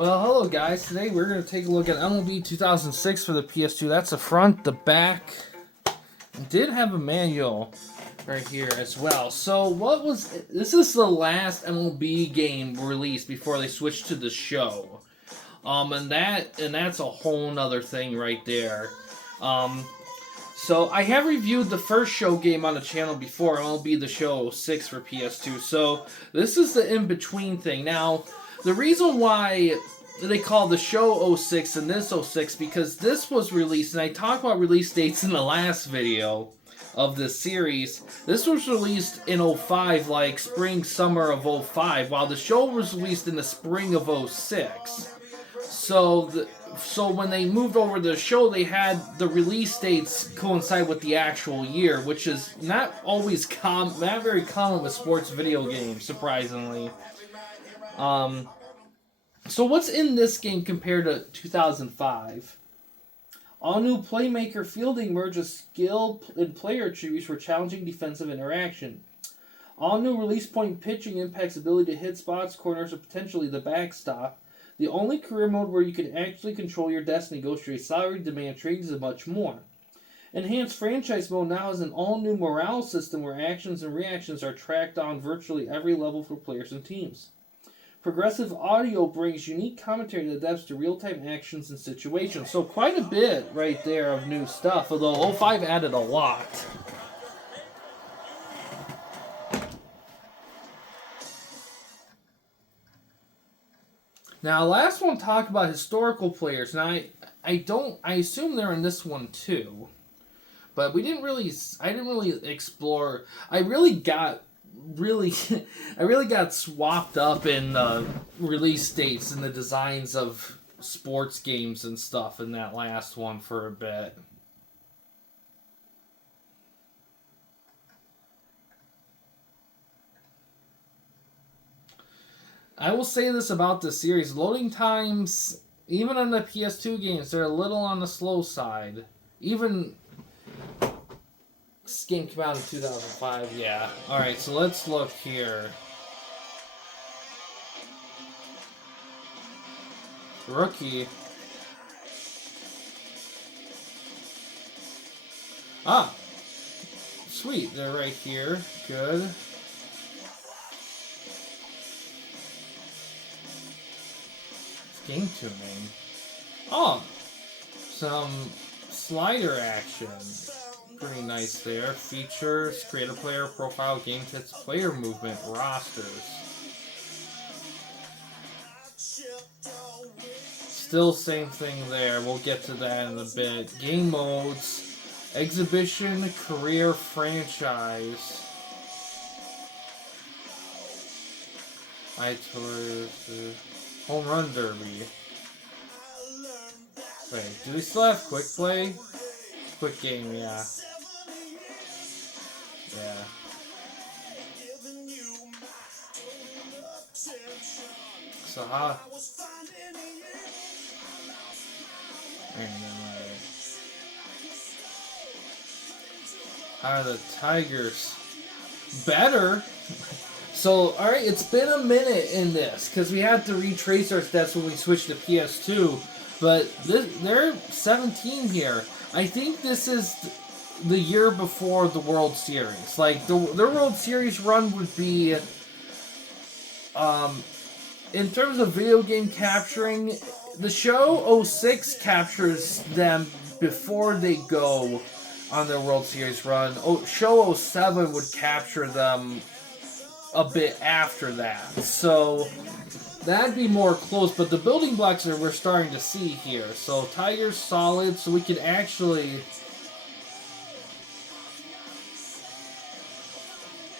Well, hello guys. Today we're going to take a look at MLB 2006 for the PS2. That's the front, the back. It did have a manual right here as well. So this is the last MLB game released before they switched to the show. And that's a whole nother thing right there. So I have reviewed the first show game on the channel before, MLB The Show 06 for PS2. So this is the in-between thing. Now, the reason why they call the show 06 and this 06 because this was released, and I talked about release dates in the last video of this series. This was released in 05, like spring, summer of 05, while the show was released in the spring of 06. So when they moved over to the show, they had the release dates coincide with the actual year, which is not always not very common with sports video games, surprisingly. So what's in this game compared to 2005? All new playmaker fielding merges skill and player attributes for challenging defensive interaction. All new release point pitching impacts ability to hit spots, corners, or potentially the backstop. The only career mode where you can actually control your destiny, negotiate salary, demand trades, and much more. Enhanced franchise mode now has an all-new morale system where actions and reactions are tracked on virtually every level for players and teams. Progressive audio brings unique commentary that adapts to real-time actions and situations. So quite a bit right there of new stuff, although 05 added a lot. Now, last one talked about historical players. Now, I assume they're in this one too, but I didn't really explore. I really got swapped up in release dates and the designs of sports games and stuff in that last one for a bit. I will say this about this series. Loading times, even on the PS2 games, they're a little on the slow side. Even this game came out in 2005, yeah. Alright, so let's look here. Rookie. Ah! Sweet, they're right here. Good. Game tuning. Oh! Some slider action. Pretty nice there. Features, create a player profile, game tips, player movement, rosters. Still same thing there. We'll get to that in a bit. Game modes, exhibition, career, franchise. Home run derby. Wait, do we still have quick play? Quick game, yeah. Yeah. So how are the Tigers better? So, alright, it's been a minute in this, because we had to retrace our stats when we switched to PS2, but they're 17 here. I think this is the year before the World Series. Like, their World Series run would be, in terms of video game capturing, the show 06 captures them before they go on their World Series run. Show 07 would capture them a bit after that. So that'd be more close, but the building blocks that we're starting to see here. So Tigers solid, so we can actually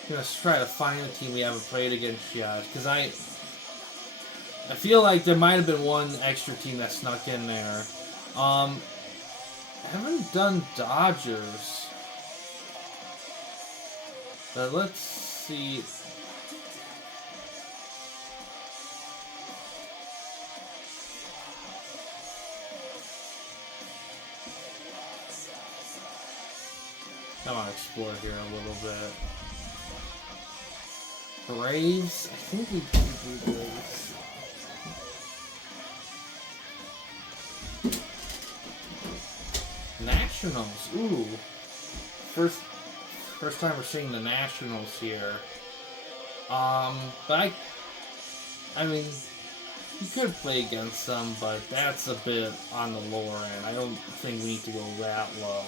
let's try to find a team we haven't played against yet, because I feel like there might have been one extra team that snuck in there. I haven't done Dodgers, but let's see. I want to explore here a little bit. Braves? I think we do Braves. Nationals. Ooh. First time we're seeing the Nationals here. But I mean, you could play against them, but that's a bit on the lower end. I don't think we need to go that low.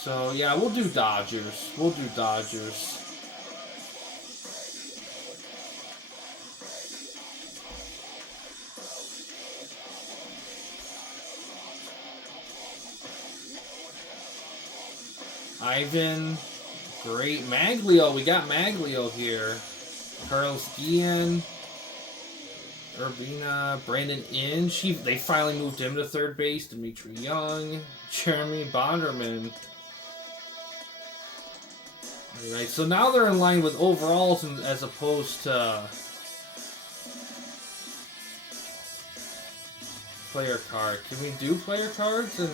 So, yeah, we'll do Dodgers. We'll do Dodgers. Ivan. Great. Maglio. We got Maglio here. Carlos Guillen. Urbina. Brandon Inge. They finally moved him to third base. Dimitri Young. Jeremy Bonderman. Alright, so now they're in line with overalls as opposed to player card. Can we do player cards? And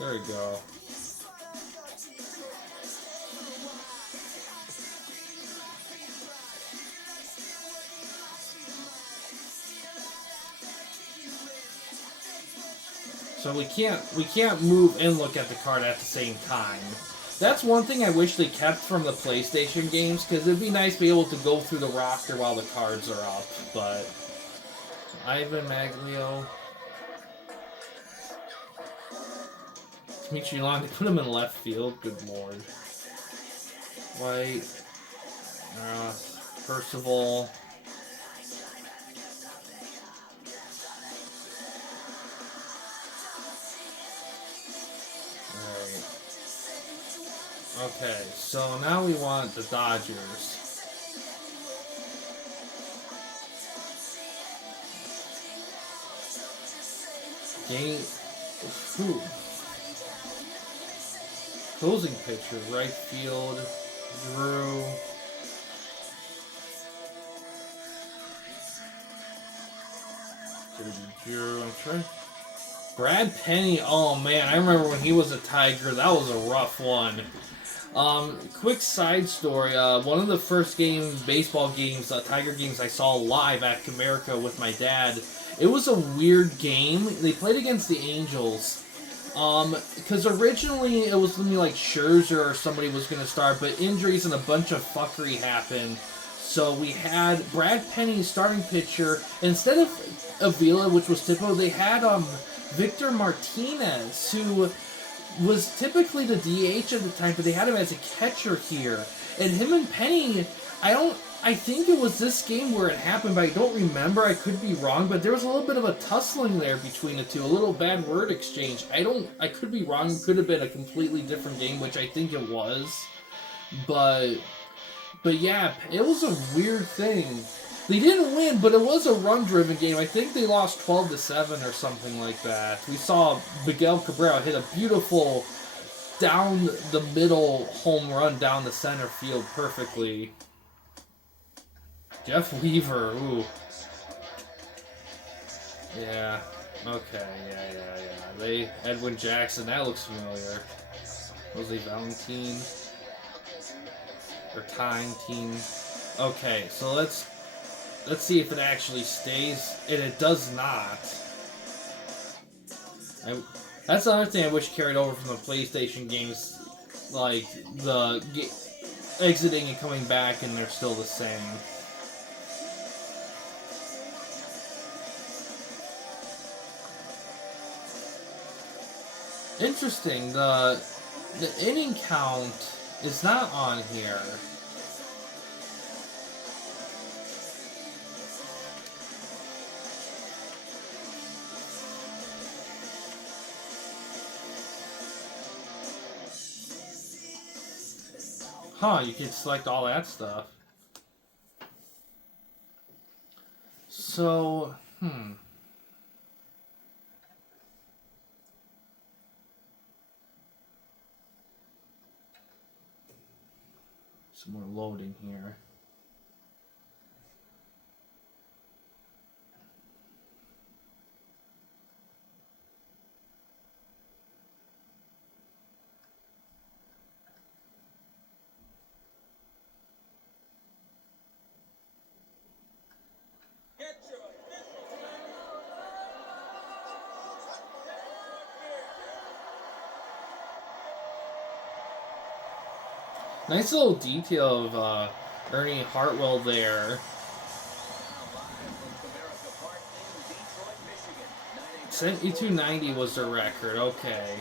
there we go. So we can't move and look at the card at the same time. That's one thing I wish they kept from the PlayStation games, because it'd be nice to be able to go through the roster while the cards are up. But Ivan Maglio, Dimitri Long, they put him in left field. Good lord. White, Percival. Okay, so now we want the Dodgers. Game. Whew. Closing pitcher, right field. Drew. Drew. I'm trying. Brad Penny. Oh man, I remember when he was a Tiger. That was a rough one. Quick side story. One of the first baseball games, Tiger games I saw live at Comerica with my dad. It was a weird game. They played against the Angels. Because originally it was going to be like Scherzer or somebody was going to start, but injuries and a bunch of fuckery happened. So we had Brad Penny starting pitcher. Instead of Avila, which was typical, they had Victor Martinez, who was typically the DH at the time, but they had him as a catcher here. And him and Penny, I think it was this game where it happened, but I don't remember. I could be wrong, but there was a little bit of a tussling there between the two, a little bad word exchange. I could be wrong. It could have been a completely different game, which I think it was. But yeah, it was a weird thing. They didn't win, but it was a run-driven game. I think they lost 12-7 or something like that. We saw Miguel Cabrera hit a beautiful down-the-middle home run down the center field perfectly. Jeff Weaver, ooh. Yeah, okay, yeah. Edwin Jackson, that looks familiar. Jose Valentin. Or Tyne. Okay, so let's see if it actually stays, and it does not. That's another thing I wish carried over from the PlayStation games, like the exiting and coming back, and they're still the same. Interesting. The inning count is not on here. Huh, you can select all that stuff. So, some more loading here. Nice little detail of Ernie Hartwell there. 7290 was the record. Okay.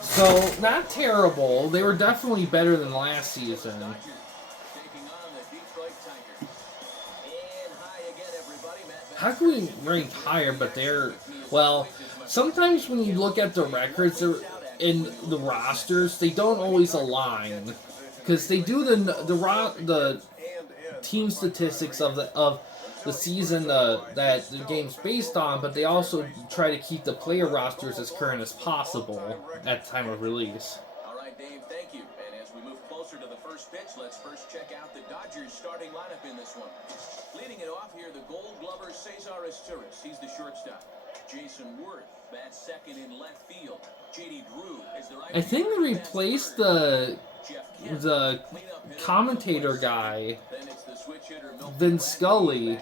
So, not terrible. They were definitely better than last season. How can we rank higher, but they're... Well, sometimes when you look at the records in the rosters, they don't always align. Because they do the team statistics of the season that the game's based on, but they also try to keep the player rosters as current as possible at the time of release. All right, Dave, thank you. And as we move closer to the first pitch, let's first check out the Dodgers starting lineup in this one. Leading it off here, the Gold Glover Cesar Asturis. He's the shortstop. Jason Worth bats second in left field. J.D. Drew is the right. I think they replaced the commentator guy, Vin Scully,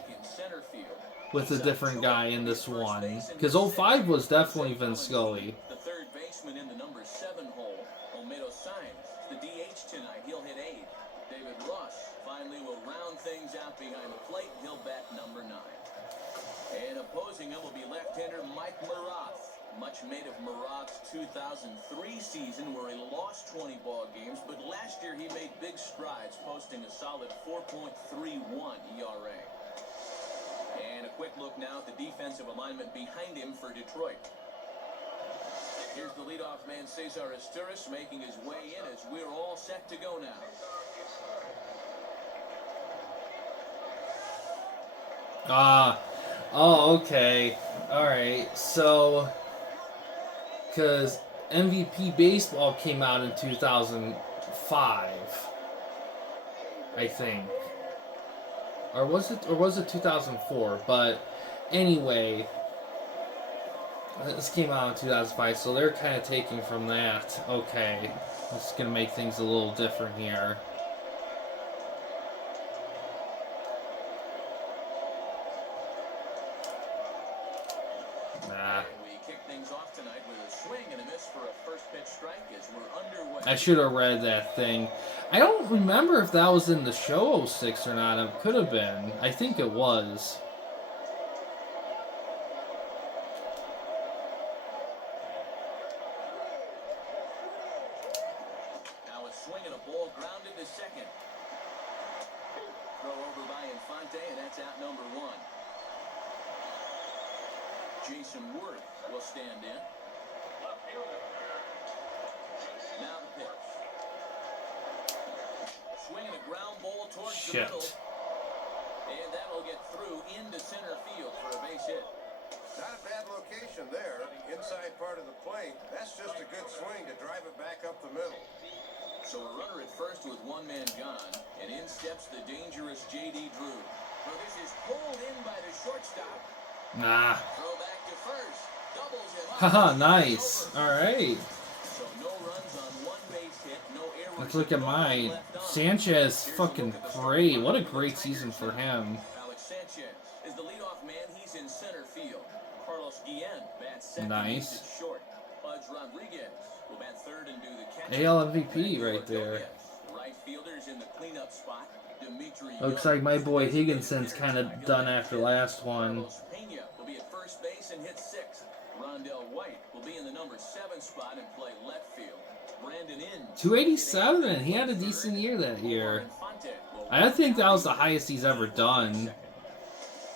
with a different guy in this one. Because 05 was definitely Vin Scully. The third baseman in the number 7 hole, Olmedo Saenz, the DH tonight. He'll hit 8. David Ross finally will round things out behind the plate. He'll bat number 9. And opposing him will be left-hander Mike Marath. Much made of Marath's 2003 season where he lost 20 ball games, but last year he made big strides, posting a solid 4.31 ERA. And a quick look now at the defensive alignment behind him for Detroit. Here's the leadoff man, Cesar Asturis, making his way in as we're all set to go now. Oh, okay. Alright, so... Because MVP Baseball came out in 2005, I think. Or was it 2004? But anyway, this came out in 2005, so they're kind of taking from that. Okay, this is going to make things a little different here. I should have read that thing. I don't remember if that was in the show 06 or not. It could have been. I think it was. Now a swing and a ball grounded to second. Throw over by Infante, and that's out number 1. Jason Worth will stand in. Now the pitch. Swinging a ground ball towards the middle. And that'll get through into center field for a base hit. Not a bad location there. Inside part of the plate. That's just a good swing to drive it back up the middle. So a runner at first with one man gone. And in steps the dangerous J.D. Drew. So this is pulled in by the shortstop. Nah. Throw back to first. Doubles him up. Haha, nice. Alright. So no runs on one base hit, no errors. Let's look at mine. Sanchez, fucking great. What a great season for him. Alex Sanchez is the leadoff man. He's in center field. Carlos Guillen bats second. Nice. Short. Pudge Rodriguez will bat third and do the catch. AL MVP right there. Right fielders in the cleanup spot. Looks like my boy Higginson's kind of done after last one. Pena will be at first base and hit 6th. Rondell White will be in the number 7 spot and play left field. Brandon in 287. He had a decent year that year. I think that was the highest he's ever done.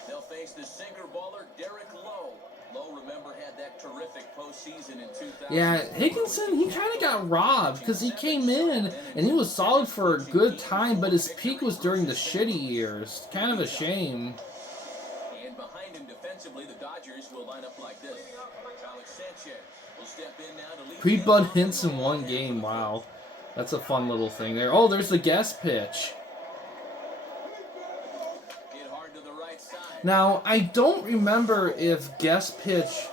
They'll face the sinker baller Derek Lowe. Lowe, remember, had that terrific postseason in 2000. Yeah, Higginson, he kind of got robbed because he came in and he was solid for a good time, but his peak was during the shitty years. Kind of a shame. And behind him defensively, the Dodgers will line up like this. Alex Sanchez will step in now to lead. Pre-bud hints in one game. Wow. That's a fun little thing there. Oh, there's the guest pitch. Hit hard to the right side. Now, I don't remember if guest pitch...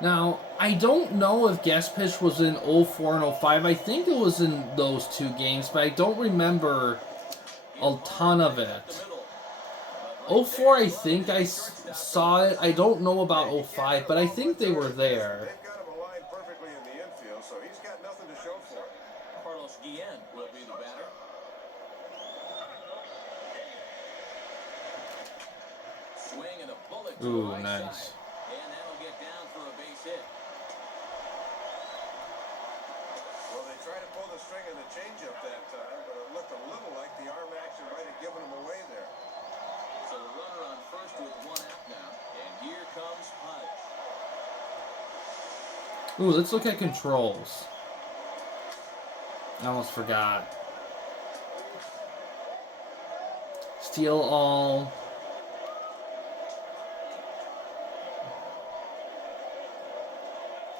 Now, I don't know if guest pitch was in 04 and 05. I think it was in those two games, but I don't remember a ton of it. 04, I think I saw it. I don't know about 05, but I think they were there. They've got him aligned perfectly in the infield, so he's got nothing to show for it. Carlos Guillen will be the batter. Swing and a bullet to the right Nice. side. And that'll get down for a base hit. Well, they tried to pull the string of the changeup that time, but it looked a little like the arm action might have given him away there. So the runner on first with one out now. And here comes Pudge. Ooh, let's look at controls. I almost forgot. Steal all.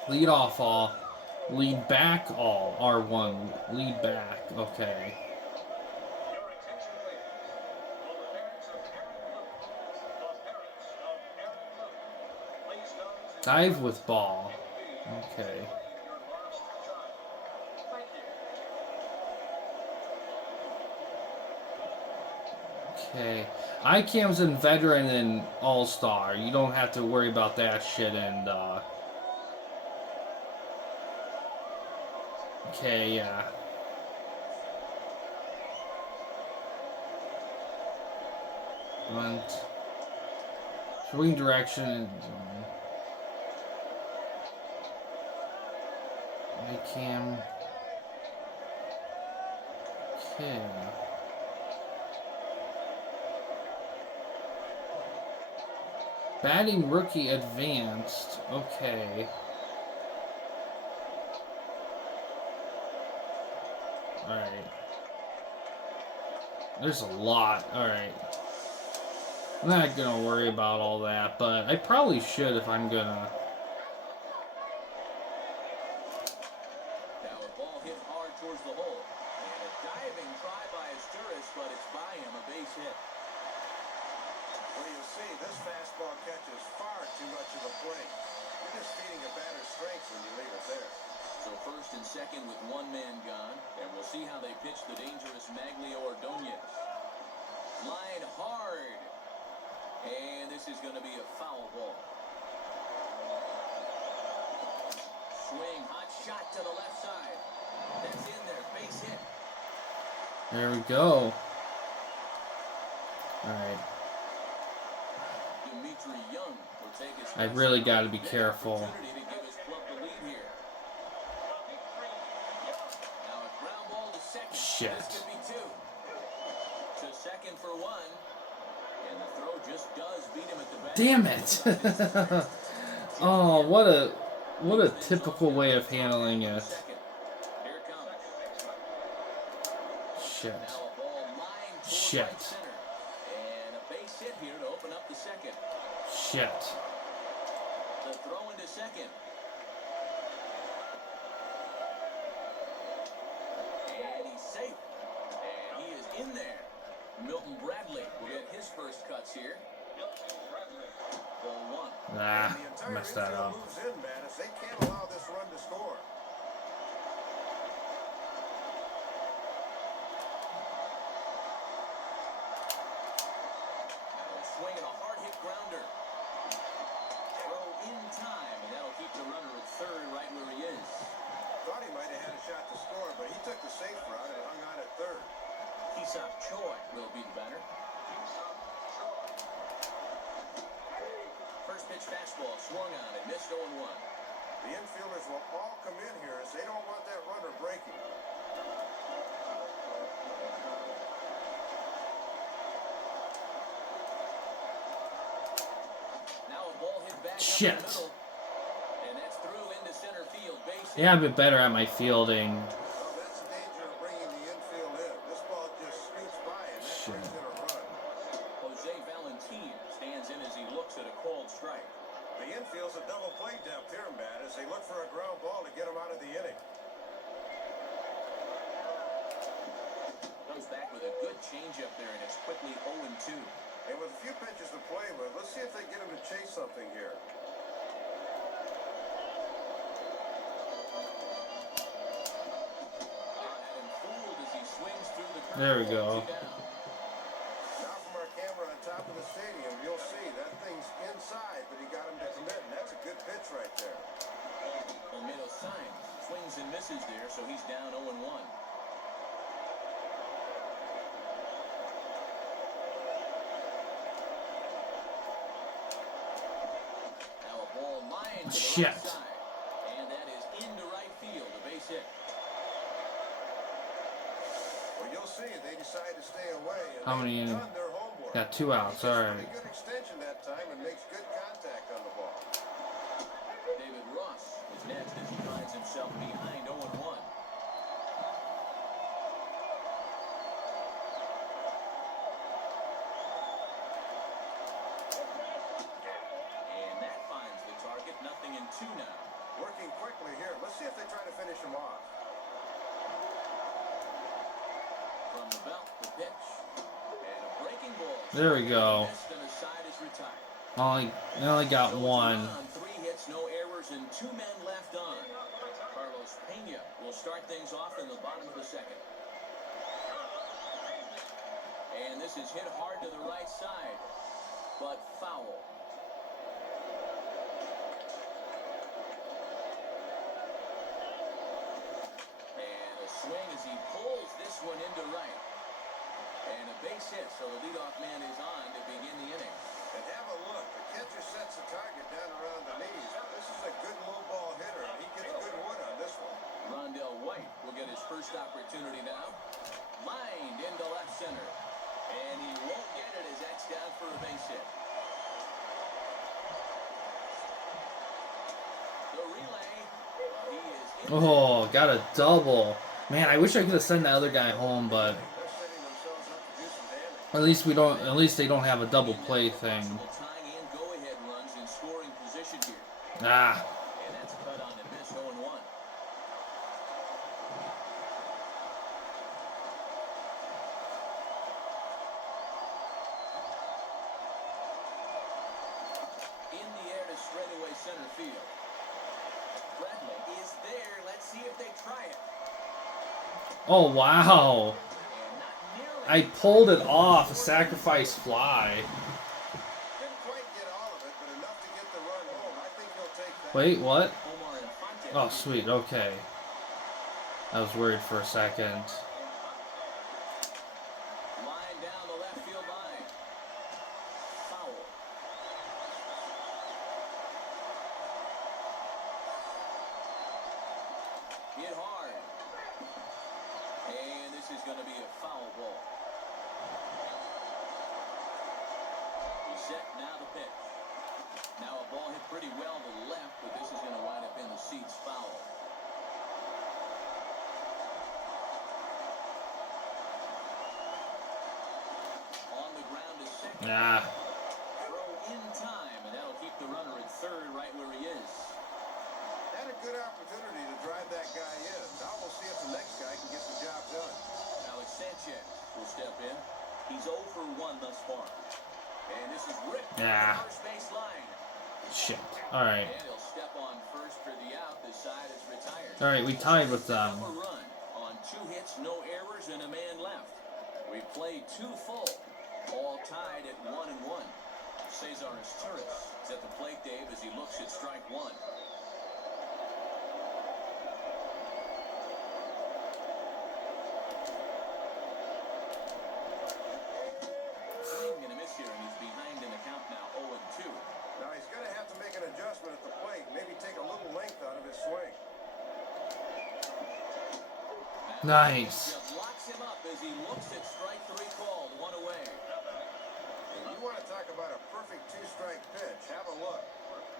Lead off all. Lead back all. R1. Lead back. Okay. Dive with ball. Okay. Okay. ICAM's in veteran and all-star. You don't have to worry about that shit and okay, yeah. Bunt. Swing direction. ICAM. Okay. Batting rookie advanced. Okay. Alright. There's a lot. Alright. I'm not gonna worry about all that, but I probably should if I'm gonna. Now a ball hit hard towards the hole. And a diving try by Asturis, but it's by him, a base hit. Well, you see, this fastball catches far too much of the plate. You're just feeding a batter's strength when you leave it there. So first and second with one man gone, and we'll see how they pitch the dangerous Maglio Ordonez. Line hard, and this is going to be a foul ball. Swing, hot shot to the left side. That's in there, base hit. There we go. Alright. Dimitri Young will take his I really gotta be careful. opportunity to give his club the lead here. Now a ground ball to second. Shit. This could be two. To second for one. And the throw just does beat him at the back. Damn it! Oh, what a typical way of handling it. Here comes. Shit. Now a ball lined toward Shit. right center. And a base hit here to open up the second. Shit. The throw into second. And he's safe. And he is in there. Milton Bradley will get his first cuts here. Ball one. Ah, And the entire messed that infield up. moves in, Mattis. They can't allow this run to score. Now a swing and a hard hit grounder. Throw in time, and that'll keep the runner at third right where he is. Thought he might have had a shot to score, but he took the safe route and hung on at third. Kisop Choi will be the batter. First pitch fastball swung on and missed 0-1. The infielders will all come in here as they don't want that runner breaking. Now a ball hit back Shit. up the middle. And that's through into center field. Base hit. Yeah, I've been better at my fielding. Well, that's the danger of bringing the infield in. This ball just scoots by and that Shit. brings in a run. Jose Valentin stands in as he looks at a called strike. The infield's a double play depth here, Matt, as they look for a ground ball to get him out of the inning. Comes back with a good changeup there, and it's quickly 0-2. And with a few pitches to play with, let's see if they get him to chase something here. Had him fooled as he swings through the curve. There we go. 2 down. inside, but he got him to commit, and that's a good pitch right there. Olmedo signs, swings and misses there, so he's down 0-1. Now a ball lined to the Shit. right side, and that is into right field, a base hit. Well, you'll see they decide to stay away. And How many they've innings? done their homework. Got 2 outs. He gets All a right. pretty good extension that time and makes good contact on the ball. David Ross is next as he finds himself behind 0-1. And that finds the target, 0-2 now. Working quickly here. Let's see if they try to finish him off. From the belt, the pitch. And a breaking ball. There we go. Missed and the side is retired. I only got So it's a 1. run on 3 hits, no errors, and 2 men left on. Carlos Pena will start things off in the bottom of the second. And this is hit hard to the right side, but foul. And a swing as he pulls this one into right. And a base hit, so the leadoff man is on to begin the inning. And have a look. The catcher sets the target down around the knees. This is a good low ball hitter, and he gets good wood on this one. Rondell White will get his first opportunity now. Lined into left center. And he won't get it as that's down for a base hit. The relay. He is in. Oh, got a double. Man, I wish I could have sent the other guy home, but They're setting themselves up to do some damage. at least we don't. At least they don't have a double play thing. Possible tying and go-ahead runs in scoring position here. Ah, And that's a cut on and miss 0-1. In the air to straightaway center field. Bradley is there. Let's see if they try it. oh wow! And not nearly. I pulled it off. A sacrifice fly. Didn't quite get all of it, but enough to get the run home. I think he'll take that. Wait, what? Omar Infante. Oh, sweet. Okay. I was worried for a second. Line down the left field line. Foul. Hit hard. And this is going to be a foul ball. He's set, now the pitch. Now a ball hit pretty well to the left, but this is going to wind up in the seats foul. On the ground is second. Ah, Throw in time, and that'll keep the runner at third right where he is. Had a good opportunity to drive that guy in. Now we'll see if the next guy can get the job done. Alex Sanchez will step in. He's 0 for 1 thus far. And this is ripped Yeah. on the first base line. shit. All right. And he'll step on first for the out. The side is retired. All right, we tied with them. A run on 2 hits, no errors, and a man left. We played 2 full, all tied at 1-1. Cesar Asturias is at the plate, Dave, as he looks at strike 1. Swing and a miss here, and he's behind in the count now, 0-2. Now he's going to have to make an adjustment at the plate, maybe take a little length out of his swing. Nice. Just locks him up as he looks at strike 3 called, 1 away. And you want to talk about a perfect 2-strike pitch. Have a look.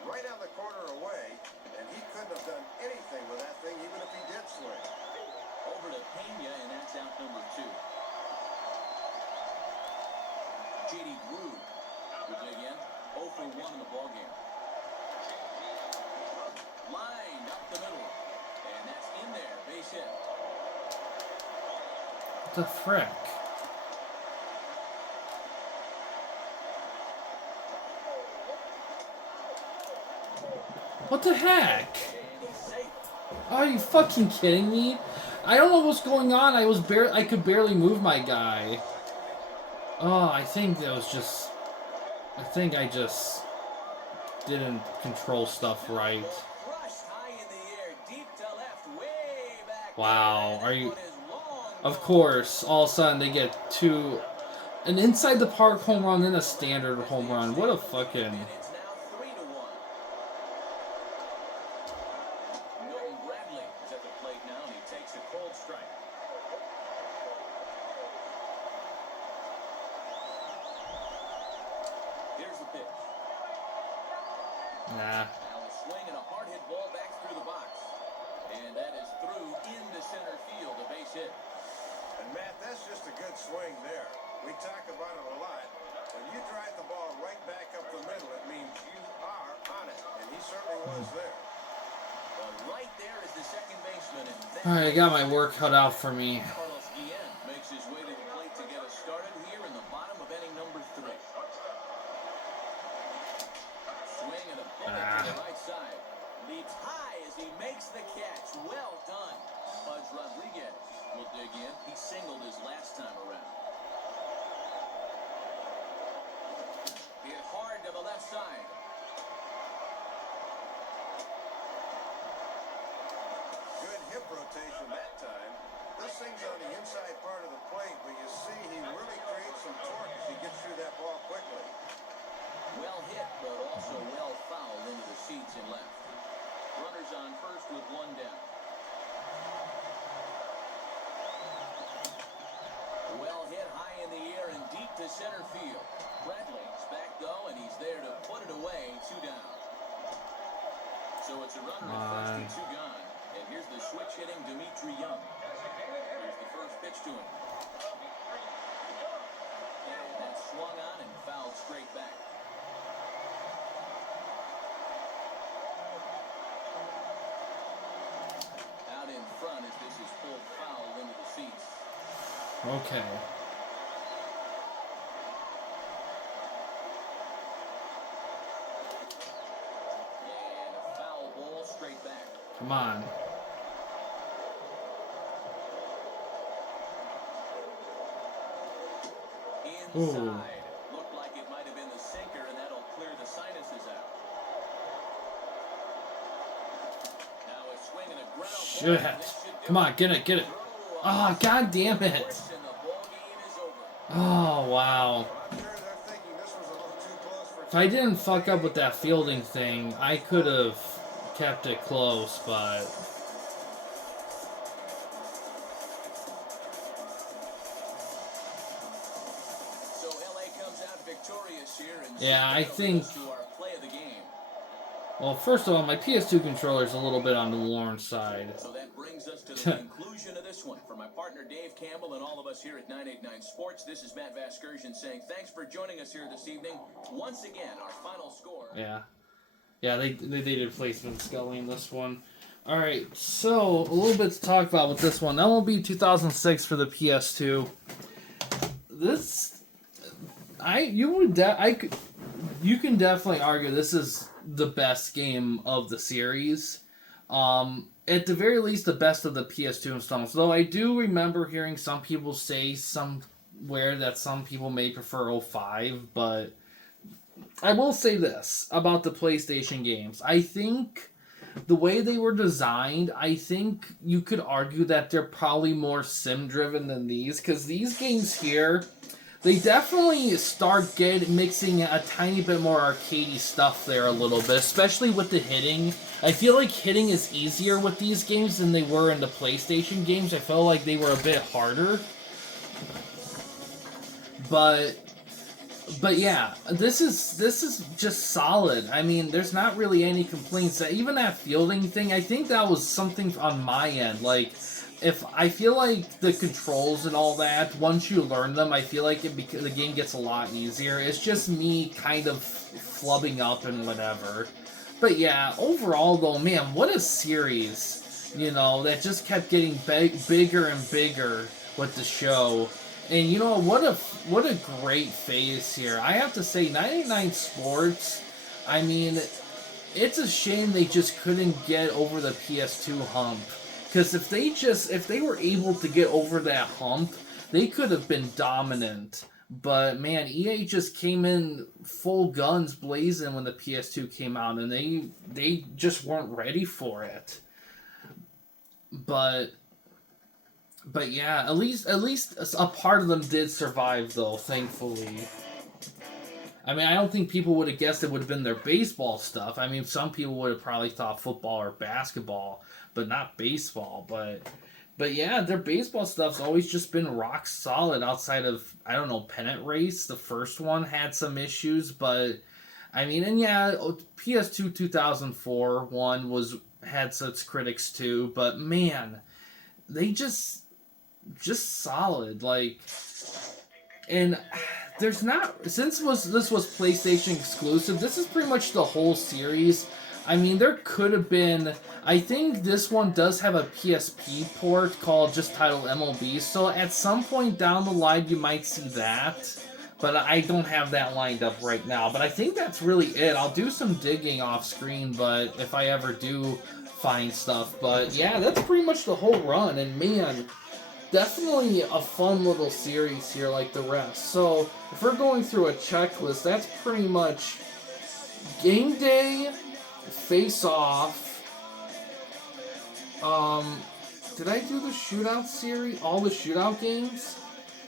Right on the corner away, and he couldn't have done anything with that thing even if he did swing. Over to Pena, and that's out number 2. J.D. Drew will dig in. 0 for 1 in the ballgame. Lined up the middle. And that's in there. Base hit. What the frick? What the heck? And he's safe. Are you fucking kidding me? I don't know what's going on. I could barely move my guy. Oh, I think that was just. I think I just. didn't control stuff right. Crushed high in the air, deep to left, way back. Wow, there. are That you... one is long Of gone. course, all of a sudden they get an inside the park home run and a standard home run. What a fucking... It's now 3-1. Milton Bradley is at the plate now, and he takes a cold strike. Here's the pitch. Nah. Now a swing and a hard hit ball back through the box. And that is through into center field, a base hit. And Matt, that's just a good swing there. We talk about it a lot. When you drive the ball right back up the middle, it means you are on it. And he certainly was there. Well, right there is the second baseman. Alright, I got my work cut out for me. Carlos Guillen makes his way to the plate to get us started here in the bottom of inning number 3. Swing and a bullet to the right side. Leaps high as he makes the catch. Well done. Pudge Rodriguez will dig in. He singled his last time around. Hit hard to the left side. Good hip rotation that time. This thing's on the inside part of the plate, but you see he really creates some torque as he gets through that ball quickly. Well hit, but also well fouled into the seats and left. Runners on first with one down. Well hit high in the air and deep to center field. Bradley's back though, and he's there to put it away. 2 down. So it's a runner at first and 2 gone. And here's the switch hitting Dimitri Young. Here's the first pitch to him. And that's swung on and fouled straight back. Out in front as this is pulled foul into the seats. Okay. And a foul ball straight back. Come on. Inside. Ooh. Looked like it might have been the sinker, and that'll clear the sinuses out. Now a swing and a ground ball. Shit. This should do Come on, get it, get it. Oh, god damn it. And the ball game is over. Oh, wow. I'm sure they're thinking this was a little too close for... If I didn't fuck up with that fielding thing, I could have kept it close, but... So LA comes out victorious here, and Yeah, I think... to our play of the game. Well, first of all, my PS2 controller is a little bit on the worn side. So that brings us to the conclusion of this one. For my partner Dave Campbell and all of us here at 989 Sports, this is Matt Vasgersian saying thanks for joining us here this evening. Once again, our final score. Yeah. Yeah, they did placement Scully in this one. Alright, so a little bit to talk about with this one. MLB 2006 for the PS2. This... You can definitely argue this is the best game of the series. At the very least, the best of the PS2 installments. Though I do remember hearing some people say somewhere that some people may prefer 05, but I will say this about the PlayStation games. I think the way they were designed, I think you could argue that they're probably more sim-driven than these, because these games here... They definitely start mixing a tiny bit more arcadey stuff there a little bit, especially with the hitting. I feel like hitting is easier with these games than they were in the PlayStation games. I felt like they were a bit harder. But yeah, this is just solid. I mean, there's not really any complaints. Even that fielding thing, I think that was something on my end. Like, if I feel like the controls and all that, once you learn them, I feel like the game gets a lot easier. It's just me kind of flubbing up and whatever. But yeah, overall though, man, what a series, you know, that just kept getting bigger and bigger with the show. And you know, what a great phase here. I have to say, 989 Sports, I mean, it's a shame they just couldn't get over the PS2 hump. Because if they were able to get over that hump, they could have been dominant But man, EA just came in full guns blazing when the PS2 came out, and they just weren't ready for it. But yeah, at least a part of them did survive though, thankfully. I mean, I don't think people would have guessed it would have been their baseball stuff. I mean, some people would have probably thought football or basketball, but not baseball. But yeah, their baseball stuff's always just been rock solid outside of, I don't know, Pennant Race. The first one had some issues, but I mean, and yeah, PS2 2004 one had such critics too, but man, they just solid, like, and there's not, since this was PlayStation exclusive, this is pretty much the whole series. I mean, there could have been, I think this one does have a PSP port called just titled MLB, so at some point down the line you might see that, but I don't have that lined up right now. But I think that's really it. I'll do some digging off screen, but if I ever do find stuff. But yeah, that's pretty much the whole run, and man, definitely a fun little series here like the rest. So if we're going through a checklist, that's pretty much Game Day, Face Off. Did I do the Shootout series? All the Shootout games?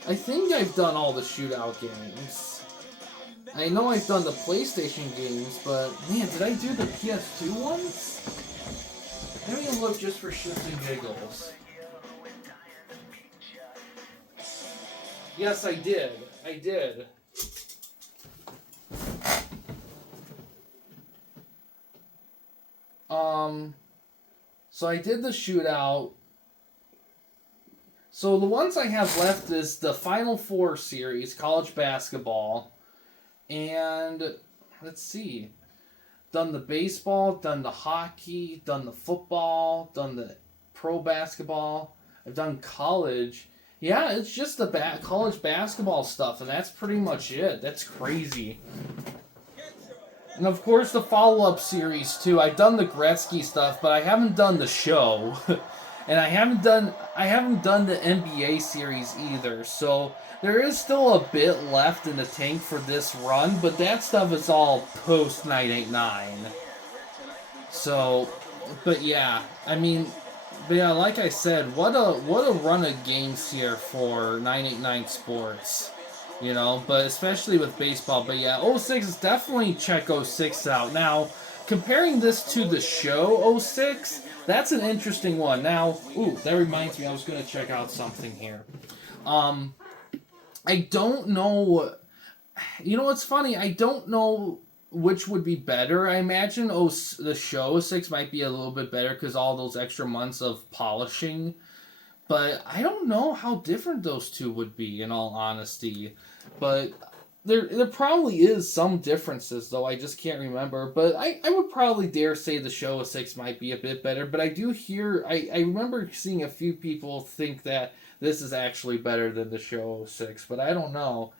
I think I've done all the Shootout games. I know I've done the PlayStation games, but man, did I do the PS2 ones? Let me look just for shits and giggles. Yes, I did. I did. So I did the Shootout. So the ones I have left is the Final Four series, college basketball, and let's see, done the baseball, done the hockey, done the football, done the pro basketball. I've done college. Yeah, it's just the college basketball stuff, and that's pretty much it. That's crazy. And of course the follow-up series too. I've done the Gretzky stuff, but I haven't done the show. And I haven't done the NBA series either. So there is still a bit left in the tank for this run, but that stuff is all post 989. So, but yeah, I mean, but yeah, like I said, what a run of games here for 989 Sports. You know, but especially with baseball. But yeah, 06 is definitely check 06 out. Now, comparing this to the show 06, that's an interesting one. Now, ooh, that reminds me, I was going to check out something here. I don't know, you know what's funny? I don't know which would be better. I imagine the show 06 might be a little bit better because all those extra months of polishing. But I don't know how different those two would be, in all honesty. But there probably is some differences, though I just can't remember. But I would probably dare say the show 06 might be a bit better. But I do hear, I remember seeing a few people think that this is actually better than the show 06. But I don't know.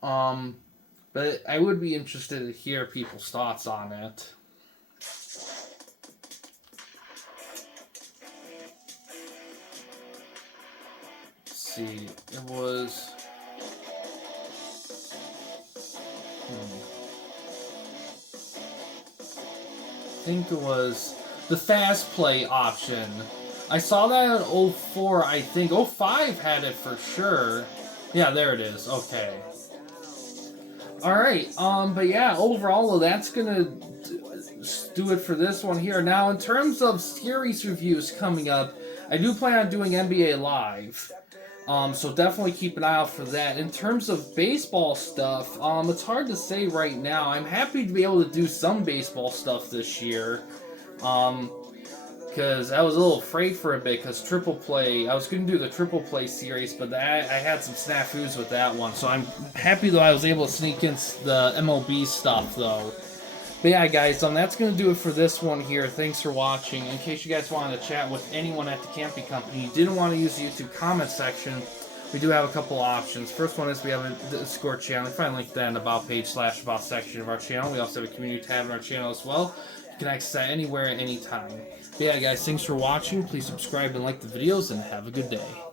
But I would be interested to hear people's thoughts on it. See, it was I think it was the fast play option. I saw that in 04, I think 05 had it for sure. Yeah, there it is. Okay. Alright, but yeah, overall that's gonna do it for this one here. Now, in terms of series reviews coming up, I do plan on doing NBA Live. So definitely keep an eye out for that. In terms of baseball stuff, it's hard to say right now. I'm happy to be able to do some baseball stuff this year. Because I was a little afraid for a bit, because Triple Play, I was going to do the Triple Play series, but I had some snafus with that one. So I'm happy that I was able to sneak in the MLB stuff, though. But yeah, guys, that's going to do it for this one here. Thanks for watching. In case you guys wanted to chat with anyone at the camping company, you didn't want to use the YouTube comment section, we do have a couple options. First one is we have a Discord channel. You find a link to that in the About page / About section of our channel. We also have a community tab in our channel as well. You can access that anywhere at any time. But yeah, guys, thanks for watching. Please subscribe and like the videos, and have a good day.